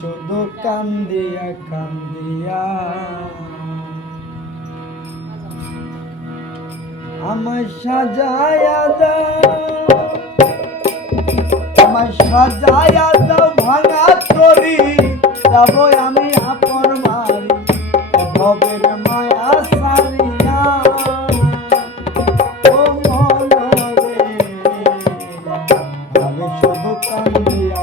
শুধু কান্দিয়া কান্দিয়া আমায় সাজায়া দাও, আমায় সাজায়া দাও ভাঙা তরি, যাব আমি আপন বাড়ি ভবের মায়া সারিয়া। ও মন রে আমি শুধু কান্দিয়া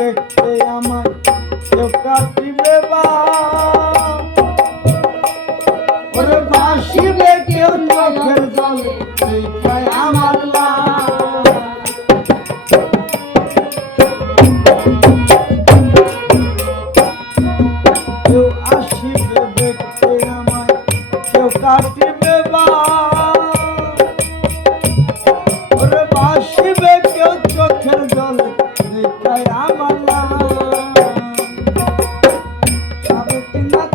দেখতে আমার কেউ কাটিবে ওরে বাসিবে কেউ চোখের জলে দেখায় আমার কেউ আসিবে দেখতে আমার কেউ কাটিবে ওরে বাসিবে কেউ চোখের জলে দেখায় আমার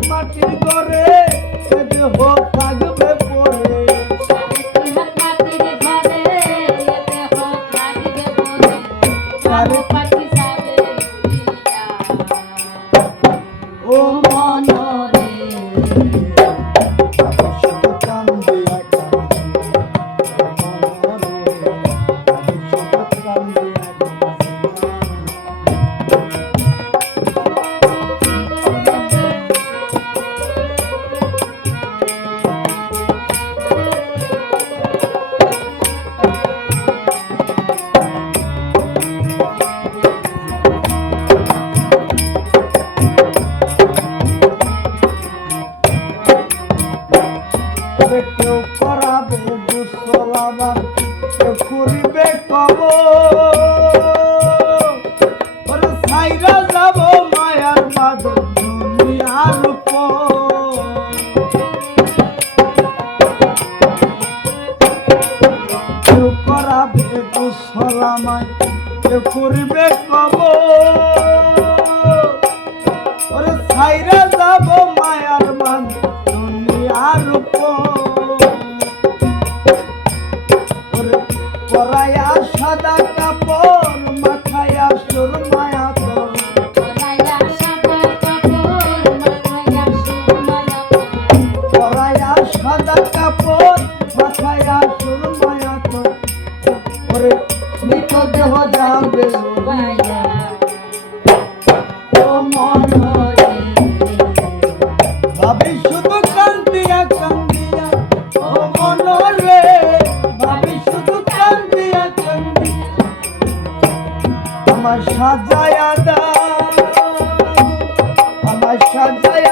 মাটির ঘরে দেহ থাকবে পরে, ও মন রে শুধু কান্দিয়া কেউ করাবে গোসল আবার কেউ করিবে কবর সাইরা যাব মায়ার বাদর দুনিয়ার উপর। কেউ করাবে গোসল আমায় কেউ করিবে কবর সাইরা যাব মায়ার বাদর দুনিয়ার উপর। পরায়া সাদা কাপড় মাথায়া সুরমায়া তো, পরায়া সাদা কাপড় মাথায়া সুরমায়া তো, ওরে মৃত দেহ যাবে ও মন রে ভাবি শুধু কান্দিয়া কান্দিয়া, ও মন রে ভাবি শুধু কান্দিয়া কান্দিয়া আমার সাজায়া দাও, আমার সাজায়া